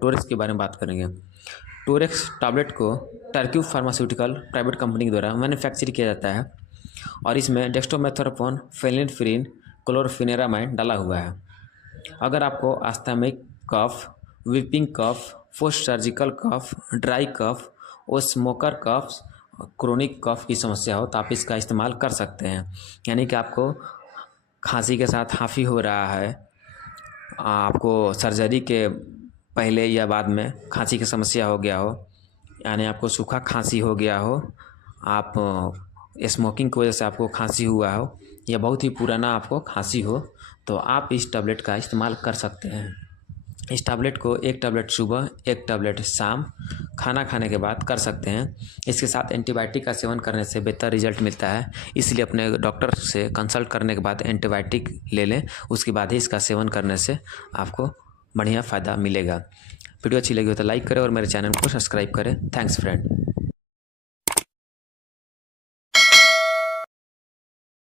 टोरेक्स के बारे में बात करेंगे। टोरेक्स टैबलेट को टर्की फार्मास्यूटिकल प्राइवेट कंपनी के द्वारा मैन्युफैक्चर किया जाता है और इसमें डेक्स्ट्रोमेथोरेपन, फेनिलफ्रिन, क्लोरफेनेरामाइड डाला हुआ है। अगर आपको अस्थमिक कफ, वीपिंग कफ, पोस्ट सर्जिकल कफ, ड्राई कफ और स्मोकर कफ, क्रोनिक कफ की समस्या हो तो आप इसका इस्तेमाल कर सकते हैं। यानी कि आपको खांसी के साथ हांफी हो रहा है, आपको सर्जरी के पहले या बाद में खांसी की समस्या हो गया हो, यानी आपको सूखा खांसी हो गया हो, आप स्मोकिंग की वजह से आपको खांसी हुआ हो या बहुत ही पुराना आपको खांसी हो, तो आप इस टैबलेट का इस्तेमाल कर सकते हैं। इस टैबलेट को एक टैबलेट सुबह, एक टैबलेट शाम खाना खाने के बाद कर सकते हैं। इसके साथ एंटीबायोटिक का सेवन करने से बेहतर रिजल्ट मिलता है, इसलिए अपने डॉक्टर से कंसल्ट करने के बाद एंटीबायोटिक ले लें, उसके बाद ही इसका सेवन करने से आपको बढ़िया फ़ायदा मिलेगा। वीडियो अच्छी लगी हो तो लाइक करें और मेरे चैनल को सब्सक्राइब करें। Thanks friend.